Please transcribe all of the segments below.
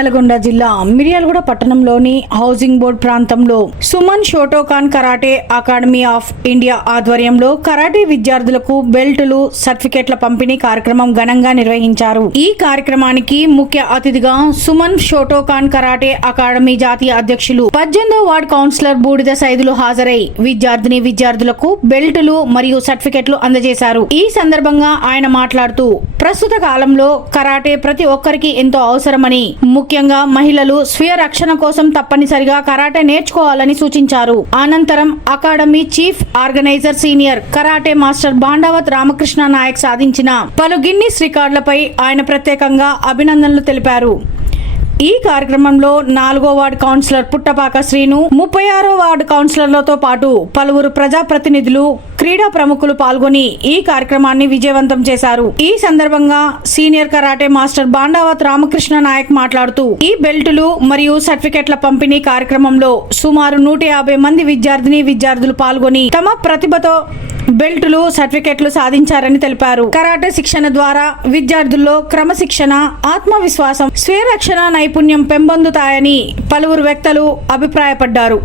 నల్గొండ జిల్లా మిర్యాలగూడ పట్టణంలోని housing board ప్రాంతంలో Suman Shotokan karate academy of India ఆధ్వర్యంలో కరాటే విద్యార్థులకు బెల్టులు సర్టిఫికెట్ల పంపిణీ కార్యక్రమం ఘనంగా నిర్వహించారు. ఈ కార్యక్రమానికి ముఖ్య అతిథిగా సుమన్ షోటోకాన్ కరాటే అకాడమీ జాతీయ అధ్యక్షులు 18వ వార్డ్ కౌన్సిలర్ బూడిద సైదులు హాజరై విద్యార్థులకు బెల్టులు మరియు సర్టిఫికెట్లు అందజేశారు. ఈ సందర్భంగా ఆయన మాట్లాడుతూ ప్రస్తుత కాలంలో కరాటే ప్రతి ఒక్కరికి ఎంతో అవసరమని, ముఖ్యంగా మహిళలు స్వీయ రక్షణ కోసం తప్పనిసరిగా కరాటే నేర్చుకోవాలని సూచించారు. అనంతరం academy chief organiser senior karate master Bandavath Ramakrishna Naik సాధించిన పలు గిన్నిస్ రికార్డులపై ఆయన ప్రత్యేకంగా అభినందనలు తెలిపారు. ఈ కార్యక్రమంలో 4వ వార్డు కౌన్సిలర్ పుట్టపాక శ్రీను, 36వ వార్డు కౌన్సిలర్లతో పాటు పలువురు ప్రజాప్రతినిధులు, క్రీడా ప్రముఖులు పాల్గొని ఈ కార్యక్రమాన్ని విజయవంతం చేశారు. ఈ సందర్భంగా senior karate master Bandavath Ramakrishna Naik మాట్లాడుతూ ఈ బెల్టులు మరియు సర్టిఫికెట్ల పంపిణీ కార్యక్రమంలో సుమారు 150 మంది విద్యార్థులు పాల్గొని తమ ప్రతిభతో బెల్టులు సర్టిఫికెట్లు సాధించారని తెలిపారు. కరాటే శిక్షణ ద్వారా విద్యార్థుల్లో క్రమశిక్షణ, ఆత్మవిశ్వాసం, స్వీయ రక్షణ నైపుణ్యం పెంపొందుతాయని పలువురు వ్యక్తులు అభిప్రాయపడ్డారు.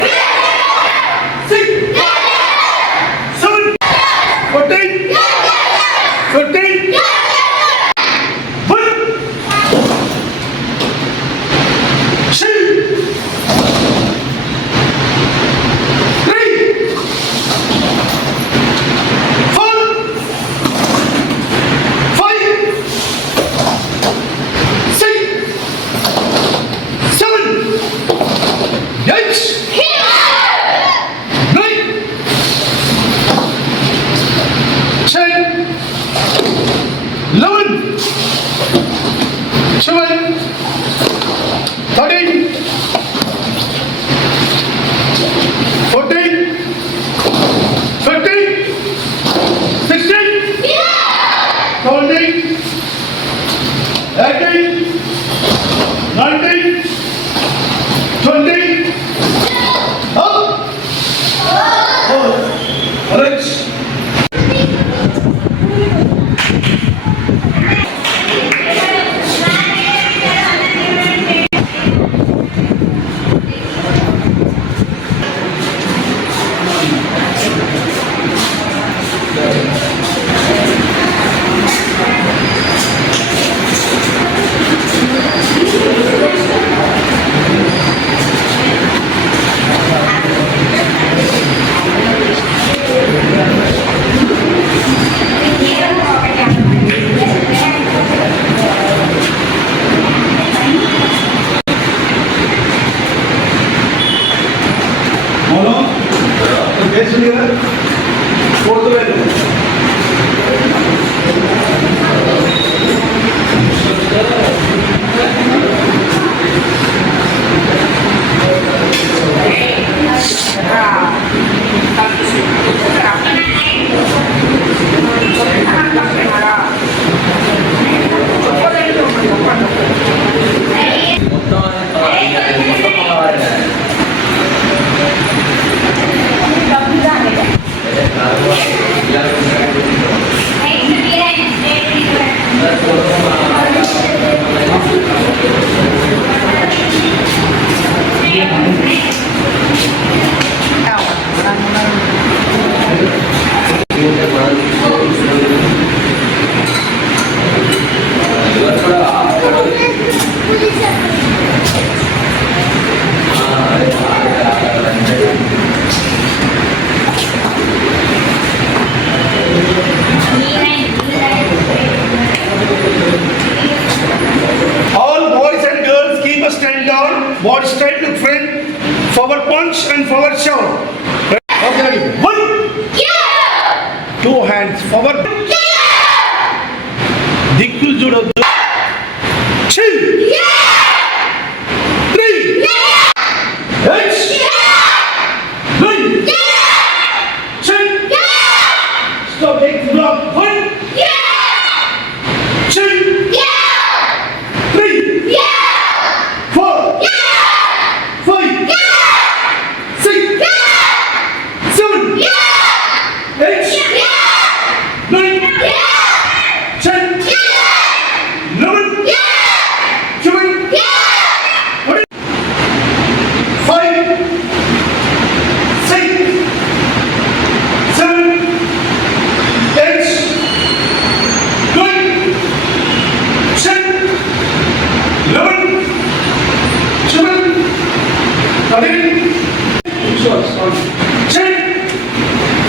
Ya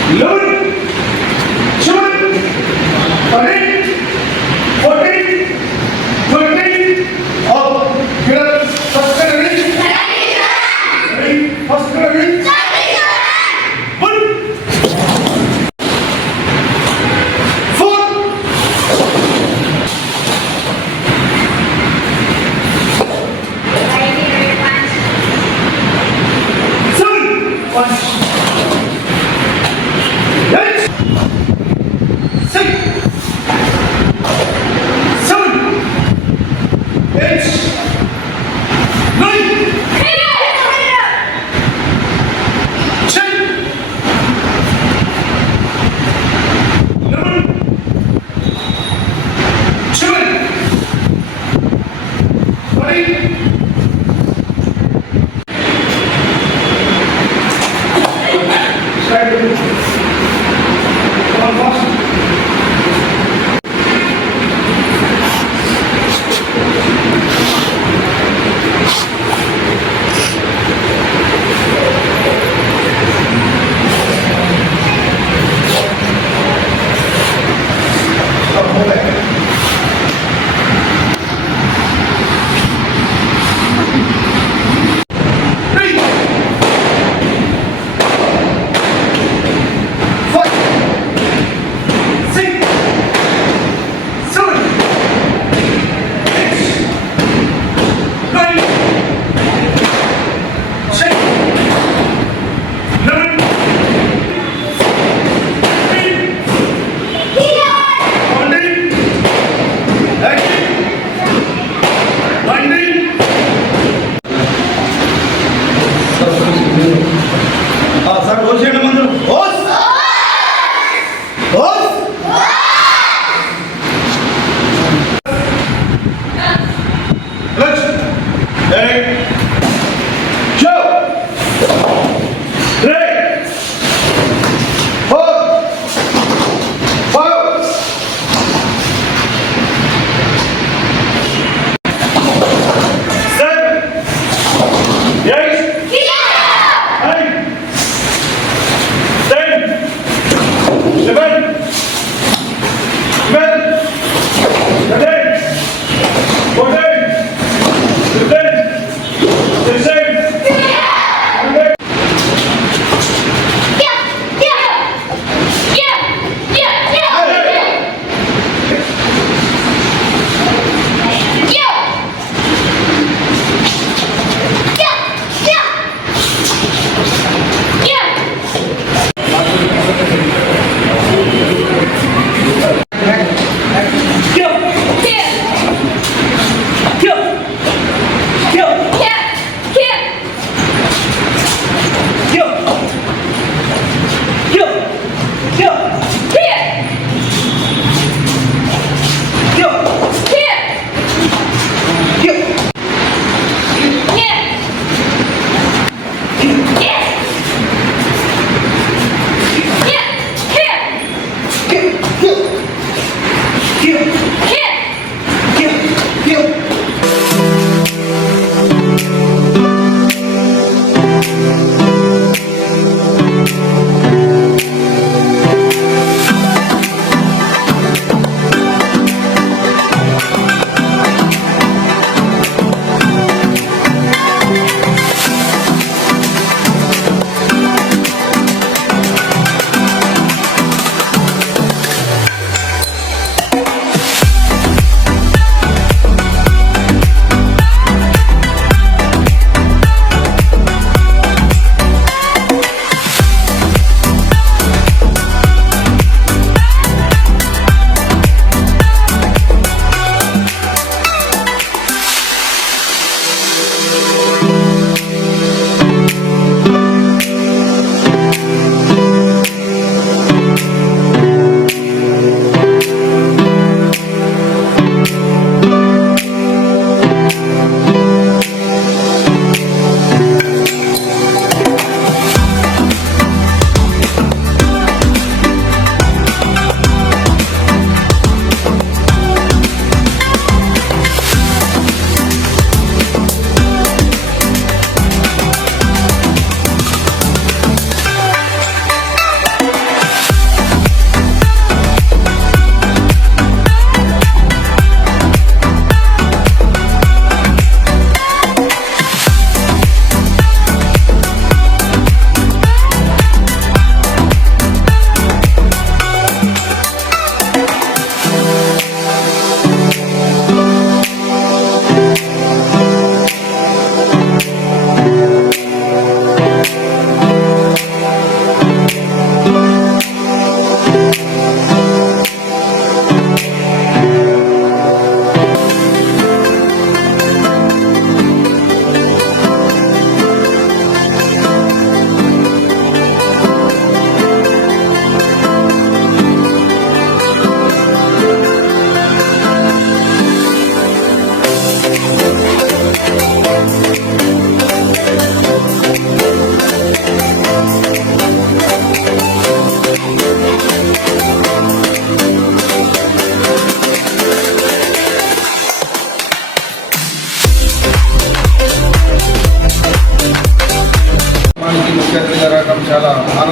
11, 12, 13, 14, 13. Up. Get up. First ready. Ready. First ready. One. 4.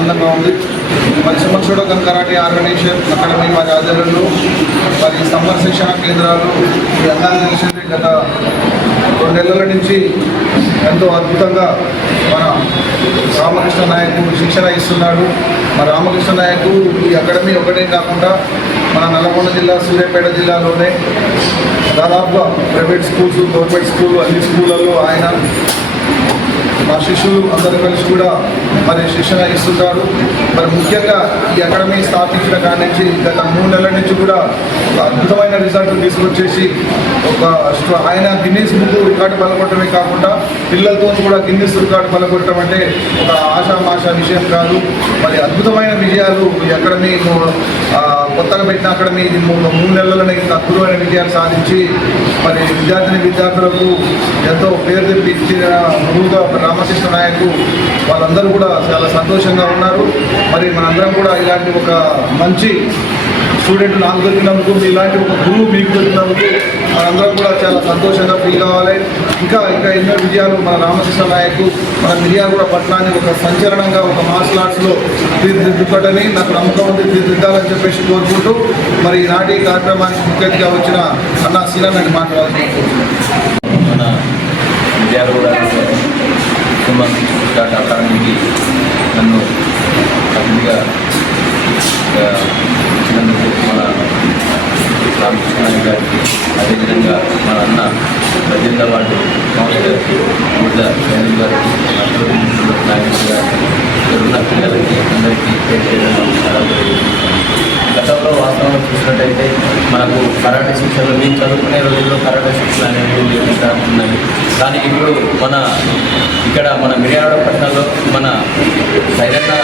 ఆనందంగా ఉంది. మరి Suman Shotokan karate organisation academy వారి ఆధ్వర్యంలో మరి సమ్మర్ శిక్షణ కేంద్రాలు ఈ అందరికీ తెలిసింది గత 2 నెలల నుంచి ఎంతో అద్భుతంగా మన రామకృష్ణ నాయకు శిక్షణ ఇస్తున్నాడు. మరి రామకృష్ణ నాయకు ఈ అకాడమీ ఒకటే కాకుండా మన నల్గొండ జిల్లా, సూర్యాపేట జిల్లాలోనే దాదాపుగా ప్రైవేట్ స్కూల్స్, గవర్నమెంట్ స్కూల్ అన్ని స్కూళ్ళల్లో ఆయన మా శిష్యులు అందరూ కలిసి కూడా మరి శిక్షణ ఇస్తుంటారు. మరి ముఖ్యంగా ఈ అకాడమీ స్థాపించిన కాడి నుంచి గత 3 నెలల నుంచి కూడా ఒక అద్భుతమైన రిజల్ట్ తీసుకొచ్చేసి ఆయన గిన్నీస్ బుక్ రికార్డు బలపడటమే కాకుండా పిల్లలతో కూడా గిన్నీస్ రికార్డు బలపడటం అంటే ఒక ఆషామాషా విషయం కాదు. మరి అద్భుతమైన విజయాలు ఈ అకాడమీ కొత్తగా పెట్టిన అకాడమీ 3 నెలలనే అద్భుతమైన విజయాలు సాధించి మరి విద్యార్థులకు ఎంతో పేరు తెప్పించిన గురువుగా రామకృష్ణ నాయకు వాళ్ళందరూ కూడా చాలా సంతోషంగా ఉన్నారు. మరి మనందరం కూడా ఇలాంటి ఒక మంచి స్టూడెంట్ నాకు దొరికినందుకు, ఇలాంటి ఒక గురువు మీకు దొరికినందుకు మనందరం కూడా చాలా సంతోషంగా ఫీల్ కావాలి. ఇంకా ఎన్నో విజయాలు మన రామకృష్ణ నాయకు మన మిర్యాలగూడ పట్టణాన్ని ఒక సంచలనంగా ఒక మార్షల్ ఆర్ట్స్లో తీర్చిదిద్దటని నాకు నమ్మకం ఉంది, తీర్చిదిద్దాలని చెప్పేసి కోరుకుంటూ మరి ఈనాటి కార్యక్రమానికి ముఖ్య అతిథిగా వచ్చిన అన్న సీనన్నని మాట్లాడాల్సి మన మిర్యాలగూడ సుమన్ షోటోకాన్ అకాడమీకి నన్ను అతిథిగా ఇచ్చినందుకు మన రామకృష్ణ గారికి, అదేవిధంగా మన అన్న రజేంద్ర వార్డు కౌన్సిలర్ బుద్ధ చంద్ర గారికి, నాయకులు గారికి, ఇక్కడున్న పిల్లలకి అందరికీ పేరు చేయడం చాలా గతంలో వాస్తవంగా చూసినట్టయితే మనకు కరాటే శిక్షణలు మేము చదువుకునే రోజుల్లో కరాటే శిక్షణ అనేది ఉన్నది. కానీ ఇప్పుడు ఇక్కడ మన మిర్యాలగూడ పట్టణంలో మన సైరన్న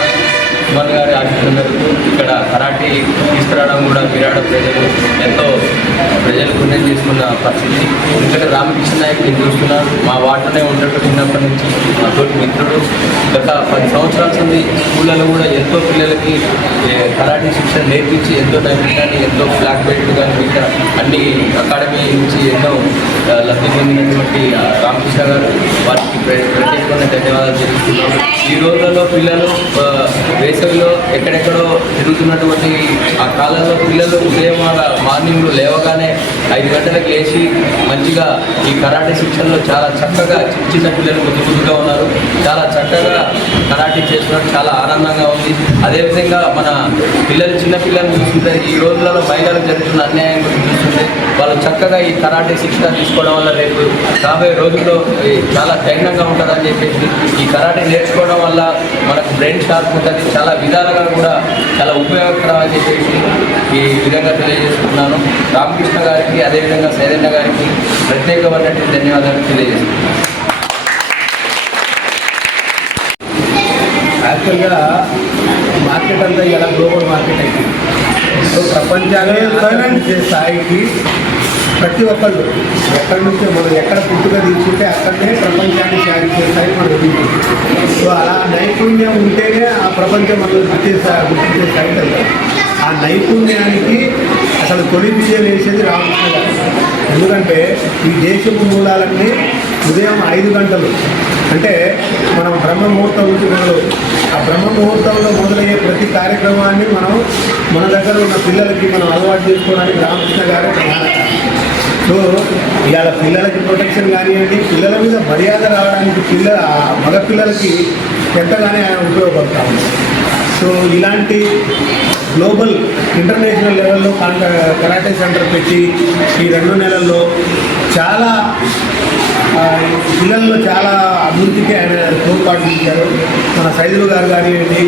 సుమన్ గారి ఆశీస్సుల మేరకు ఇక్కడ కరాటే తీసుకురావడం కూడా మిర్యాలగూడ ప్రజలు పుణ్యం చేసుకున్న పరిస్థితి. ఎందుకంటే రామకృష్ణ నాయక్ నేను చూస్తున్నాను, మా వార్డులోనే ఉండటం చిన్నప్పటి నుంచి మా తోటి మిత్రుడు. గత 10 సంవత్సరాల నుండి స్కూళ్ళలో కూడా ఎంతో పిల్లలకి కరాటే శిక్షణ నేర్పించి ఎంతో నైపుణ్యాన్ని, ఎంతో బ్లాక్ బెల్ట్ కానీ మిగతా అన్ని అకాడమీ నుంచి ఎన్నో లబ్ధి పొందినటువంటి రామకృష్ణ గారు వారికి ప్రత్యేకమైన ధన్యవాదాలు తెలుస్తున్నాం. ఈ రోజులలో పిల్లలు వేసవిలో ఎక్కడెక్కడో తిరుగుతున్నటువంటి ఆ కాలంలో పిల్లలు ఉదయం మార్నింగ్ లేవగానే 5 గంటలకు లేచి మంచిగా ఈ కరాటే శిక్షణలో చాలా చక్కగా చిన్న పిల్లలు ముద్దుగా ఉన్నారు. చాలా చక్కగా కరాటే చేస్తున్నారు, చాలా ఆనందంగా ఉంది. అదేవిధంగా మన చిన్న పిల్లలు చూస్తుంటే ఈ రోజులలో మహిళలకు జరుగుతున్న అన్యాయం గురించి చూస్తుంటే వాళ్ళు చక్కగా ఈ కరాటే శిక్షణ తీసుకోవడం వల్ల రేపు రాబోయే రోజుల్లో చాలా తగినంగా ఉంటుందని చెప్పేసి ఈ కరాటే నేర్చుకోవడం వల్ల మనకు బ్రెయిన్ షార్ప్ ఉంటుంది, చాలా విధాలుగా కూడా చాలా ఉపయోగకరం అని చెప్పేసి ఈ విధంగా తెలియజేస్తున్నాను. రామకృష్ణ గారికి, అదేవిధంగా సైరన్న గారికి ప్రత్యేకమైనటువంటి ధన్యవాదాలు తెలియజేస్తున్నాను. యాక్చువల్గా మార్కెట్ అంతా ఇలా గ్లోబల్ మార్కెట్ అయితే ప్రపంచాన్ని ఆనందించే స్థాయికి ప్రతి ఒక్కళ్ళు ఎక్కడి నుంచి మనం ఎక్కడ పుట్టుక తీసుకుంటే అక్కడనే ప్రపంచాన్ని సాధించే స్థాయి మనం ఎదుగుతుంది. సో అలా నైపుణ్యం ఉంటేనే ఆ ప్రపంచం మనం గుర్తించే స్థాయి కదా. ఆ నైపుణ్యానికి అసలు తొలి విజయం వేసేది రామకృష్ణ గారు. ఎందుకంటే ఈ దేశపు మూలాలన్నీ ఉదయం 5 గంటలు అంటే మనం బ్రహ్మ ముహూర్తం నుంచి ఆ బ్రహ్మ ముహూర్తంలో మొదలయ్యే ప్రతి కార్యక్రమాన్ని మన దగ్గర ఉన్న పిల్లలకి మనం అలవాటు చేసుకోవడానికి రామకృష్ణ గారు ప్రధాన. సో ఇవాళ పిల్లలకి ప్రొటెక్షన్ కానివ్వండి, పిల్లల మీద మర్యాద రావడానికి మగ పిల్లలకి ఎంతగానే ఆయన ఉపయోగపడతా ఉంది. సో ఇలాంటి గ్లోబల్ ఇంటర్నేషనల్ లెవెల్లో కరాటే సెంటర్ పెట్టి ఈ 2 నెలల్లో చాలా పిల్లల్లో చాలా అభివృద్ధికి ఆయన తోడ్పాటు ఇచ్చారు. మన సైదులు గారు కానివ్వండి,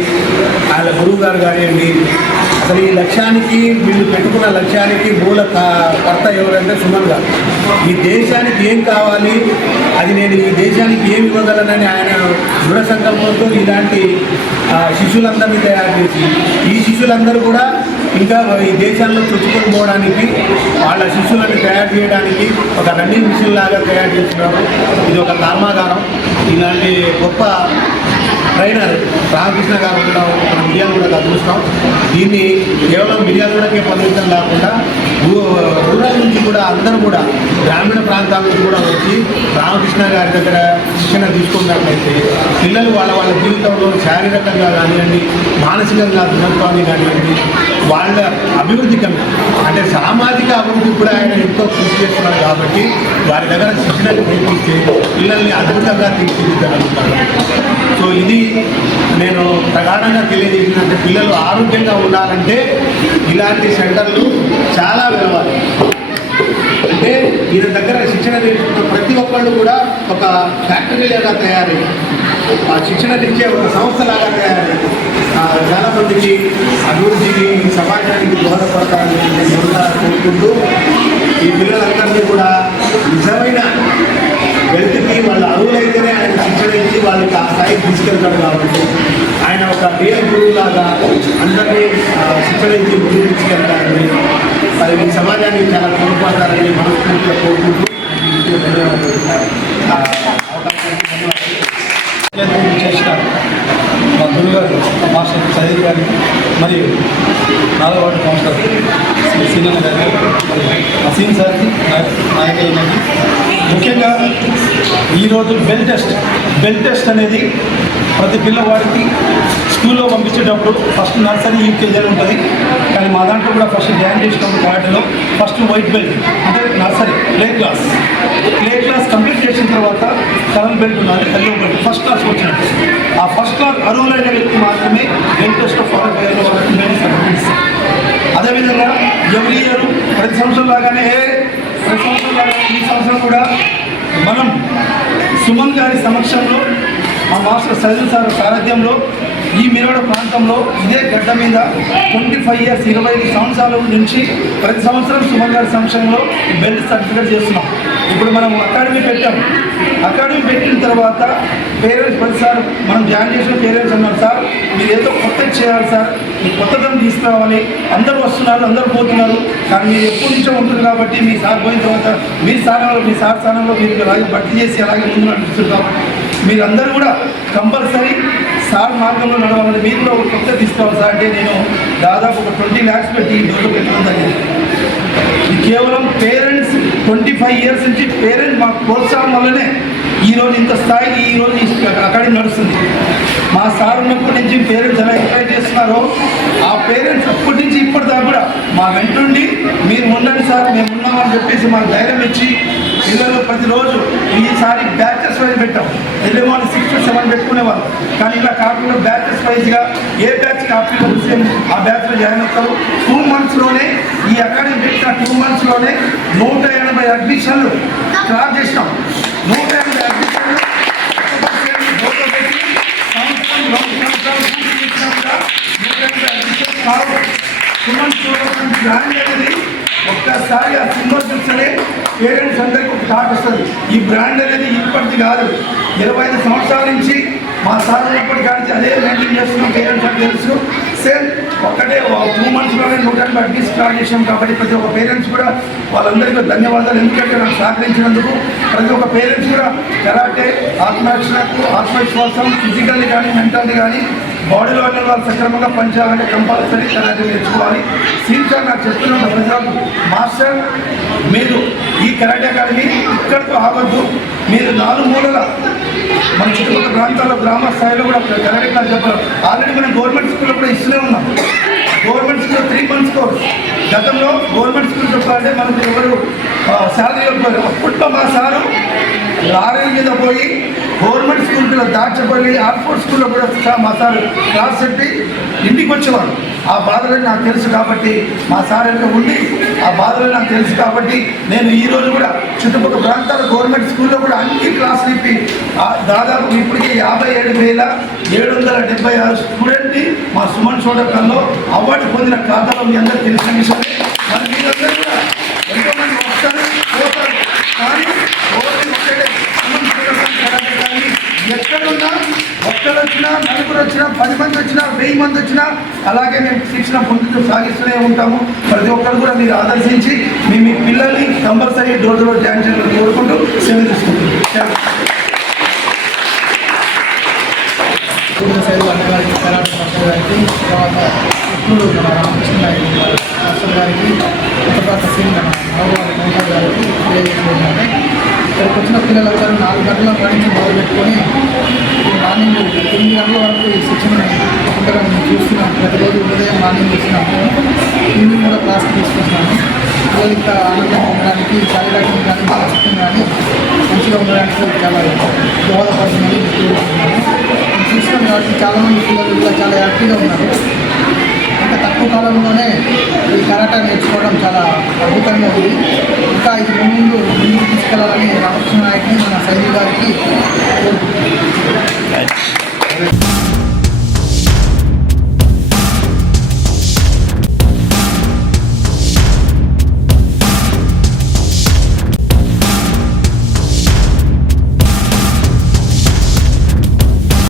ఆయన గురువు గారు కానివ్వండి, అసలు ఈ లక్ష్యానికి వీళ్ళు పెట్టుకున్న లక్ష్యానికి మూల కర్త ఎవరంటే సుమన్ గారు. ఈ దేశానికి ఏం కావాలి, అది నేను ఈ దేశానికి ఏమి ఇవ్వగలనని ఆయన దృఢ సంకల్పంతో ఇలాంటి శిష్యులందరినీ తయారు చేసి ఈ శిష్యులందరూ కూడా ఇంకా ఈ దేశాల్లో చొచ్చుకొని పోవడానికి వాళ్ళ శిష్యులను తయారు చేయడానికి ఒక రన్నింగ్ మిషన్ లాగా తయారు చేస్తున్నారు. ఇది ఒక కర్మాగారం. ఇలాంటి గొప్ప ట్రైనర్ రామకృష్ణ గారు ఉండడం మన మిర్యాలగూడకు అదృష్టం. దీన్ని కేవలం మిర్యాలగూడకే పరిమితం కాకుండా రూరల్ నుంచి కూడా అందరూ కూడా గ్రామీణ ప్రాంతాల నుంచి కూడా వచ్చి రామకృష్ణ గారి దగ్గర శిక్షణ తీసుకున్నట్లయితే పిల్లలు వాళ్ళ జీవితంలో శారీరకంగా కానివ్వండి, మానసికంగా దృఢత్వాన్ని కానివ్వండి, వాళ్ళ అభివృద్ధి కన్నా అంటే సామాజిక అభివృద్ధి కూడా ఆయన ఎంతో కృషి చేస్తున్నారు. కాబట్టి వారి దగ్గర శిక్షణ నేర్పిస్తే పిల్లల్ని అద్భుతంగా తీర్చిదిద్దగలుగుతారు. సో ఇది నేను ప్రధానంగా తెలియజేసిందంటే పిల్లలు ఆరోగ్యంగా ఉండాలంటే ఇలాంటి సెంటర్లు చాలా వెళ్ళాలి. అంటే ఈయన దగ్గర శిక్షణ నేర్చుకున్న ప్రతి ఒక్కళ్ళు కూడా ఒక ఫ్యాక్టరీ లాగా తయారయ్యి ఆ శిక్షణలు ఇచ్చే ఒక సంస్థలాగా తయారయ్యి చాలామందికి అభివృద్ధికి సమాజానికి దోహదపడతారని నేను కోరుకుంటూ ఈ పిల్లలందరినీ కూడా నిజమైన వెల్త్కి వాళ్ళ అరువులైతేనే ఆయన శిక్షణ ఇచ్చి వాళ్ళకి ఆ స్థాయికి తీసుకెళ్తాడు. కాబట్టి ఆయన ఒక రియల్ గురువులాగా అందరినీ శిక్షణ ఇచ్చి ముందుకు తీసుకెళ్తారని, మరి ఈ సమాజానికి చాలా తోడ్పడతారని మనస్ఫూర్తిగా కోరుకుంటూ చేసినారు మా గురుగారు మాస్టర్ సైద్ గారిని మరియు 4వ వార్డు కౌన్సిలర్ శ్రీ సీనన్న గారికి మరియు అసీన్ సార్కి నాయకులకి ముఖ్యంగా ఈరోజు బెల్ టెస్ట్ అనేది ప్రతి పిల్లవాడికి స్కూల్లో పంపించేటప్పుడు ఫస్ట్ నర్సరీ యూకేజీ అని ఉంటుంది. కానీ మా దాంట్లో కూడా ఫస్ట్ జాయిన్ చేసినప్పుడు వాటిలో ఫస్ట్ వైట్ బెల్ట్ అంటే నర్సరీ ప్లే క్లాస్ కంప్లీట్ చేసిన తర్వాత కలర్ బెల్ట్ ఉన్నది ఎల్లో బెల్ట్ ఫస్ట్ క్లాస్ వచ్చినట్టు. ఆ ఫస్ట్ క్లాస్ అర్హులైన వ్యక్తి మాత్రమే బెల్ టెస్ట్లో ఫాలో అయ్యే వాళ్ళకి మేము సర్టిఫికెట్స్. అదేవిధంగా ఎవ్రీ ఇయర్ ప్రతి సంవత్సరం లాగానే ఈ సంవత్సరం కూడా మనం సుమన్ గారి సమక్షంలో మా మాస్టర్ సైజు సార్ సారథ్యంలో ఈ మిరవడ ప్రాంతంలో ఇదే గడ్డ మీద 25 years 25 సంవత్సరాల నుంచి ప్రతి సంవత్సరం సుమన్ గారి సమక్షంలో బెల్ట్ సర్టిఫికేట్ చేస్తున్నాం. ఇప్పుడు మనం అకాడమీ పెట్టాం. అకాడమీ పెట్టిన తర్వాత పేరెంట్స్ ప్రతిసారి మనం జాయిన్ చేసిన పేరెంట్స్ అన్నారు, సార్ మీరు ఏదో కొత్తది చేయాలి సార్, మీరు కొత్తదనం తీసుకురావాలి, అందరూ వస్తున్నారు అందరూ పోతున్నారు, కానీ మీరు ఎప్పటి నుంచో ఉంటుంది కాబట్టి మీ సార్ పోయిన తర్వాత మీ సార్ స్థానంలో మీరు అలాగే భర్తీ చేసి అలాగే ముందు నడుస్తుంది. కాబట్టి మీరందరూ కూడా కంపల్సరీ సార్ మార్గంలో నడవాలని మీరు కూడా ఒక కొత్త తీసుకోవాలి సార్ అంటే నేను దాదాపు ఒక 20 lakhs పెట్టి డోర్లో పెట్టడం జరిగింది. ఇది కేవలం పేరెంట్స్ 25 years నుంచి పేరెంట్స్ మా ప్రోత్సాహం వల్లనే ఈరోజు ఇంత స్థాయికి ఈరోజు అకాడమీ నడుస్తుంది. మా సార్ ఉన్నప్పటి నుంచి పేరెంట్స్ ఎలా ఎంకరేజ్ చేస్తున్నారో ఆ పేరెంట్స్ అప్పటి నుంచి ఇప్పటిదాకా కూడా మా వెంటుండి మీరు ఉండండి సార్ మేము ఉన్నామని చెప్పేసి మాకు ధైర్యం ఇచ్చి పిల్లలు ప్రతిరోజు ఈసారి బ్యాచెస్ వైజ్ పెట్టాం. ఎర్లీ మార్నింగ్ 6 to 7 పెట్టుకునేవాళ్ళు, కానీ ఇలా కాకుండా బ్యాచెస్ వైజ్గా ఏ బ్యాచ్కి ఆ పిల్లలు సేమ్ ఆ బ్యాచ్లో జాయిన్ అవుతారు. 2 monthsలోనే ఈ అకాడమీ పెట్టిన 2 monthsలోనే 180 అడ్మిషన్లు క్రాస్ చేసినాం. 180 అడ్మిషన్లు జాయిన్ అనేది ఒక్కసారి ఆ సింబల్ చూస్తేనే పేరెంట్స్ అందరికీ ఒక థాట్ వస్తుంది. ఈ బ్రాండ్ అనేది ఇప్పటిది కాదు, 25 సంవత్సరాల నుంచి మా సార్ ఉన్నప్పటి కానీ అదే మెయింటైన్ చేస్తున్నాం. పేరెంట్స్ అని తెలుసు. సేమ్ ఒక్కటే 2 monthsలోనే 180 అడ్మిషన్ స్టార్ట్ చేసాం. కాబట్టి ప్రతి ఒక్క పేరెంట్స్ కూడా వాళ్ళందరికీ ధన్యవాదాలు. ఎందుకంటే నాకు సహకరించినందుకు ప్రతి ఒక్క పేరెంట్స్ కూడా కరాటే ఆత్మరక్షణకు ఆత్మవిశ్వాసం ఫిజికల్లీ కానీ మెంటల్లీ కానీ బాడీలో అనే వాళ్ళు సక్రమంగా పనిచేయాలంటే కంపల్సరీ కరాటే నేర్చుకోవాలి. సీనియర్ నాకు చెప్తున్న ప్రజలకు మాస్టర్ మీరు ఈ కరాటే అకాడమీ ఇక్కడితో ఆగొద్దు, మీరు 4 మూలల మన చుట్టుపక్కల ప్రాంతాల్లో గ్రామ స్థాయిలో కూడా కరాటే క్లాస్ చెప్పాలి. ఆల్రెడీ మనం గవర్నమెంట్ స్కూల్లో కూడా ఇస్తూనే ఉన్నాం. Government school 3 months course. గతంలో గవర్నమెంట్ స్కూల్ చెప్పాలంటే మనకు ఎవరు శాలరీ ఇవ్వకపోయారు. అప్పట్లో మా సారు లారీల మీద పోయి గవర్నమెంట్ స్కూల్ పిల్లలు దాచపోయి ఆర్ట్ఫోర్డ్ స్కూల్లో కూడా మా సార్ క్లాస్ చెప్పి ఇంటికి వచ్చేవారు. ఆ బాధలు నాకు తెలుసు కాబట్టి మా సార్ ఎంత ఉండి ఆ బాధలు నాకు తెలుసు కాబట్టి నేను ఈరోజు కూడా చుట్టుపక్కల ప్రాంతాల గవర్నమెంట్ స్కూల్లో కూడా అన్ని క్లాసులు ఇప్పి దాదాపు ఇప్పటికీ 57,776 స్టూడెంట్ని మా సుమన్ షోడకల్లో అవార్డు పొందిన ఖాతాలో మీ అందరికీ తెలిసిన విషయమే. మరి మీరందరూ కూడా ఎంతోమంది వస్తారు పోతారు, కానీ ఎక్కడున్నా ఒక్కరు వచ్చినా 4 వచ్చినా 10 మంది వచ్చినా 1000 మంది వచ్చినా అలాగే మేము శిక్షణ పొందుతూ సాగిస్తూనే ఉంటాము. ప్రతి ఒక్కరు కూడా మీరు ఆదర్శించి మీ పిల్లల్ని compulsory door to door join చేయాలని కోరుకుంటూ సెలవు తీసుకుంటున్నాం. గారికి, తర్వాత ఇప్పుడు మన రామకృష్ణ నాయుడు మాస్టర్ గారికి, తర్వాత సింగ్ మన నవవారి మోహన్ గారికి తెలియజేస్తున్నారంటే ఇక్కడికి వచ్చిన పిల్లలందరూ 4 గంటల నుంచి మొదలుపెట్టుకొని మార్నింగ్ 9 గంటల వరకు ఈ శిక్షణ ఉండడం చూస్తున్నాం. ప్రతిరోజు ఉదయం మార్నింగ్ ఇస్తున్నాము, ఈవినింగ్ కూడా క్లాస్ తీసుకుంటున్నాము. పిల్లలు ఇంకా ఆనందంగా ఉండడానికి, శారీరకంగా కానీ మానసికంగా కానీ మంచిగా ఉండడానికి చాలా దోహదపడుతుందని కోరుకుంటున్నాను. చూస్తున్నాం కాబట్టి చాలామంది పిల్లలు కూడా చాలా యాక్టివ్గా ఉన్నారు. ఇంకా తక్కువ కాలంలోనే ఈ కరాటా నేర్చుకోవడం చాలా అద్భుతంగా ఉంది. ఇంకా ఇది ముందుకు తీసుకెళ్లాలని రామకృష్ణ నాయకుని, మన సైని గారికి